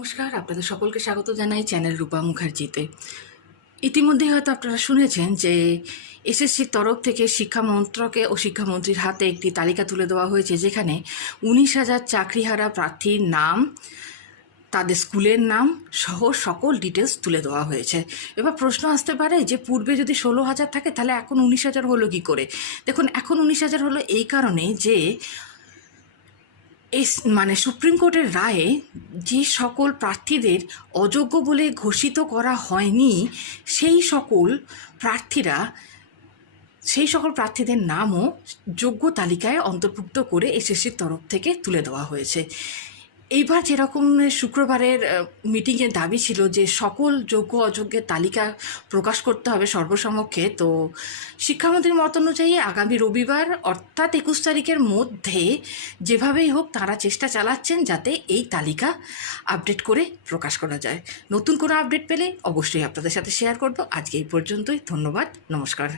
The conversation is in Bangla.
নমস্কার, আপনাদের সকলকে স্বাগত জানাই চ্যানেল রূপা মুখার্জিতে। ইতিমধ্যে হয়তো আপনারা শুনেছেন যে এসএসসির তরফ থেকে শিক্ষা মন্ত্রকে ও শিক্ষামন্ত্রীর হাতে একটি তালিকা তুলে দেওয়া হয়েছে, যেখানে 19,000 চাকরিহারা প্রার্থীর নাম, তাদের স্কুলের নাম সহ সকল ডিটেলস তুলে দেওয়া হয়েছে। এবার প্রশ্ন আসতে পারে যে পূর্বে যদি 16,000 থাকে তাহলে এখন 19,000 হলো কী করে? দেখুন, এখন 19,000 হলো এই কারণে যে সুপ্রিম কোর্টের রায়ে যে সকল প্রার্থীদের অযোগ্য বলে ঘোষিত করা হয়নি সেই সকল প্রার্থীদের নামও যোগ্য তালিকায় অন্তর্ভুক্ত করে এসএসসির তরফ থেকে তুলে দেওয়া হয়েছে। এইবার যেরকম শুক্রবারের মিটিংয়ের দাবি ছিল যে সকল যোগ্য অযোগ্যের তালিকা প্রকাশ করতে হবে সর্বসমক্ষে, তো শিক্ষামন্ত্রীর মত অনুযায়ী আগামী রবিবার অর্থাৎ 21 তারিখের মধ্যে যেভাবেই হোক তাঁরা চেষ্টা চালাচ্ছেন যাতে এই তালিকা আপডেট করে প্রকাশ করা যায়। নতুন কোনো আপডেট পেলে অবশ্যই আপনাদের সাথে শেয়ার করব। আজকে এই পর্যন্তই। ধন্যবাদ, নমস্কার।